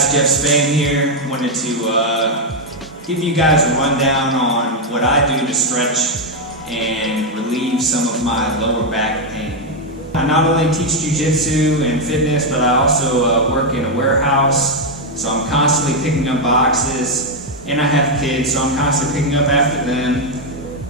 guys, Jeff Spain here. Wanted to give you guys a rundown on what I do to stretch and relieve some of my lower back pain. I not only teach Jiu Jitsu and fitness, but I also work in a warehouse, so I'm constantly picking up boxes, and I have kids, so I'm constantly picking up after them.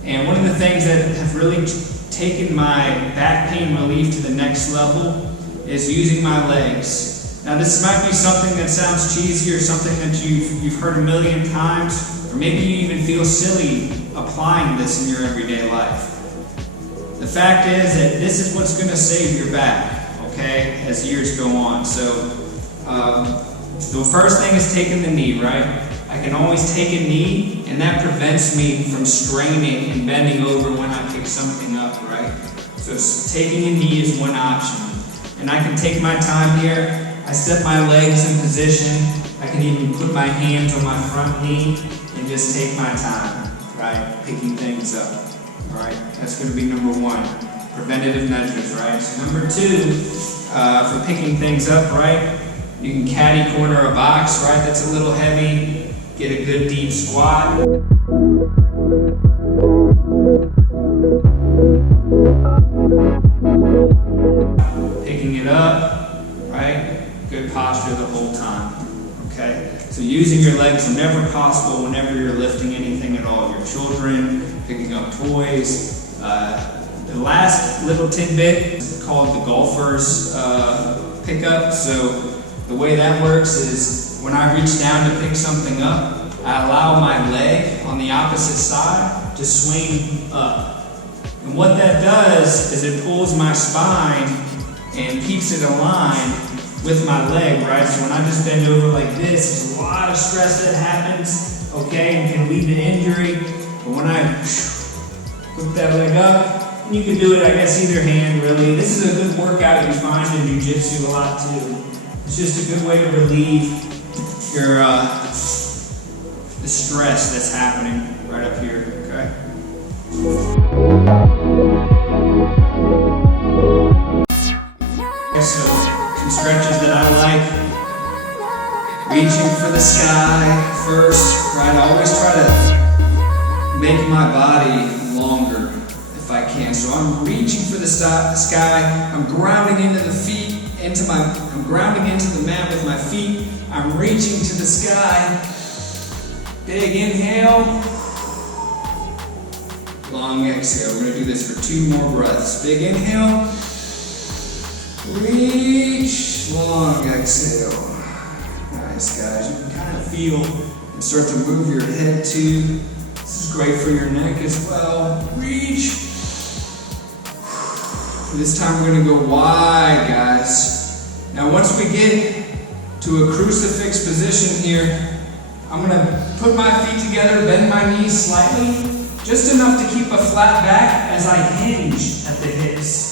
And one of the things that have really taken my back pain relief to the next level is using my legs. Now this might be something that sounds cheesy or something that you've heard a million times, or maybe you even feel silly applying this in your everyday life. The fact is that this is what's going to save your back, okay, as years go on. So the first thing is taking the knee, right? I can always take a knee, and that prevents me from straining and bending over when I pick something up, right? So taking a knee is one option. And I can take my time here. I set my legs in position. I can even put my hands on my front knee and just take my time, right? Picking things up, all right? That's going to be number one, preventative measures, right? So number two, for picking things up, right? You can caddy corner a box, right? That's a little heavy. Get a good deep squat. Picking it up, right? Good posture the whole time, okay? So using your legs whenever possible, whenever you're lifting anything at all. Your children, picking up toys. The last little tidbit is called the golfer's pickup. So the way that works is when I reach down to pick something up, I allow my leg on the opposite side to swing up. And what that does is it pulls my spine and keeps it aligned with my leg, right? So when I just bend over like this, there's a lot of stress that happens, okay, and can lead to injury. But when I put that leg up, and you can do it, I guess, either hand, really. This is a good workout you find in Jiu Jitsu a lot, too. It's just a good way to relieve your the stress that's happening right up here, okay? So, some stretches that I like. Reaching for the sky first, right? I always try to make my body longer if I can. So I'm reaching for the sky. I'm grounding into the feet, I'm grounding into the mat with my feet. I'm reaching to the sky. Big inhale. Long exhale. We're going to do this for 2 more breaths. Big inhale. Reach. Long exhale. Nice, guys. You can kind of feel and start to move your head too. This is great for your neck as well. Reach. This time we're going to go wide, guys. Now once we get to a crucifix position here, I'm going to put my feet together, bend my knees slightly, just enough to keep a flat back as I hinge at the hips.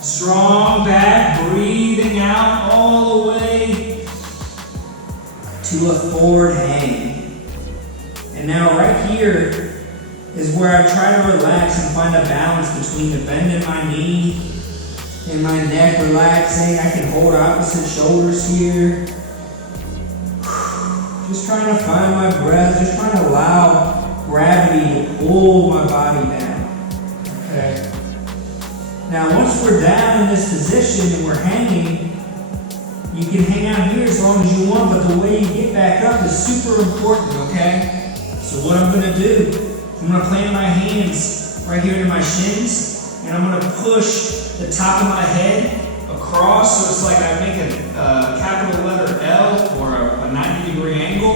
Strong back, breathing out all the way to a forward hang. And now right here is where I try to relax and find a balance between the bend in my knee and my neck relaxing. I can hold opposite shoulders here. Just trying to find my breath, just trying to allow gravity to pull my body down. Okay. Now once we're down in this position and we're hanging, you can hang out here as long as you want, but the way you get back up is super important, okay? So what I'm going to do, I'm going to plant my hands right here into my shins, and I'm going to push the top of my head across, so it's like I make a capital letter L or a 90-degree angle.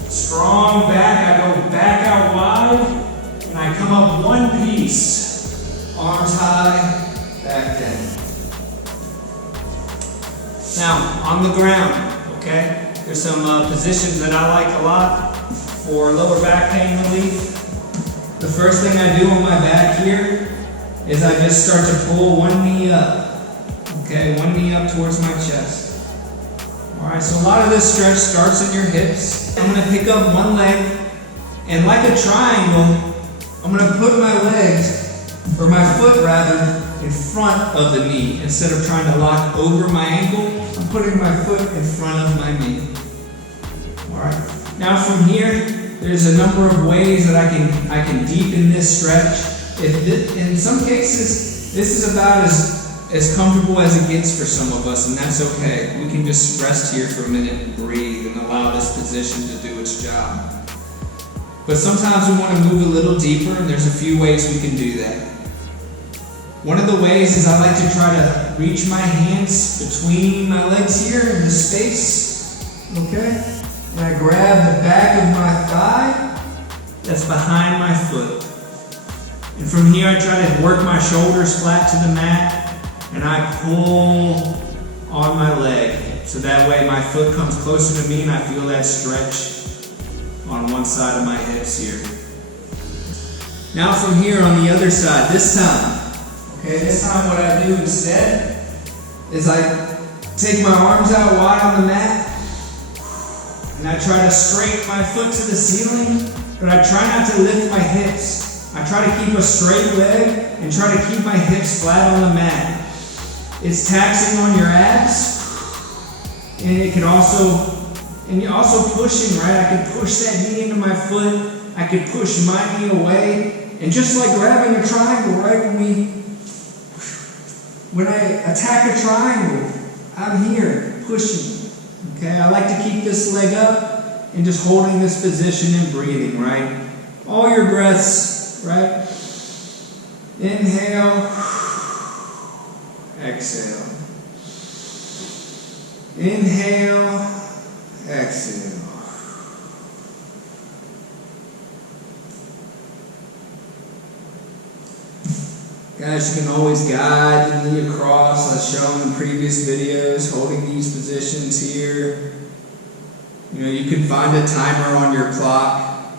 Strong back, I go back out wide, and I come up one piece. Arms high, back down. Now, on the ground, okay? There's some positions that I like a lot for lower back pain relief. The first thing I do on my back here is I just start to pull one knee up. Okay, one knee up towards my chest. Alright, so a lot of this stretch starts in your hips. I'm going to pick up one leg, and like a triangle, I'm going to put my legs, or my foot rather, in front of the knee. Instead of trying to lock over my ankle, I'm putting my foot in front of my knee. Alright. Now from here, there's a number of ways that I can deepen this stretch. In some cases, this is about as comfortable as it gets for some of us, and that's okay. We can just rest here for a minute and breathe and allow this position to do its job. But sometimes we want to move a little deeper, and there's a few ways we can do that. One of the ways is I like to try to reach my hands between my legs here in the space, okay? And I grab the back of my thigh that's behind my foot. And from here I try to work my shoulders flat to the mat, and I pull on my leg. So that way my foot comes closer to me and I feel that stretch on one side of my hips here. Now from here on the other side, this time what I do instead is I take my arms out wide on the mat and I try to straighten my foot to the ceiling, but I try not to lift my hips. I try to keep a straight leg and try to keep my hips flat on the mat. It's taxing on your abs, and it can also, and you're also pushing, right? I can push that knee into my foot. I can push my knee away, and just like grabbing a triangle, right? When I attack a triangle, I'm here pushing. Okay, I like to keep this leg up and just holding this position and breathing, right? All your breaths, right? Inhale, exhale. Inhale, exhale. Guys, you can always guide the knee across, as shown in previous videos, holding these positions here. You know, you can find a timer on your clock.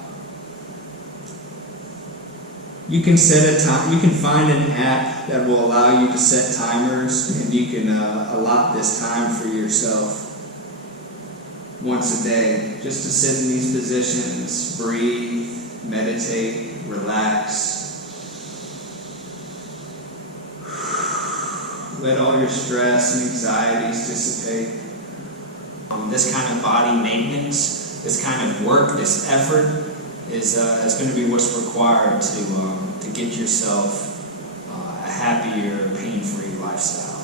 You can set a time. You can find an app that will allow you to set timers, and you can allot this time for yourself once a day, just to sit in these positions, breathe, meditate, relax. Let all your stress and anxieties dissipate. This kind of body maintenance, this kind of work, this effort is going to be what's required to get yourself a happier, pain-free lifestyle.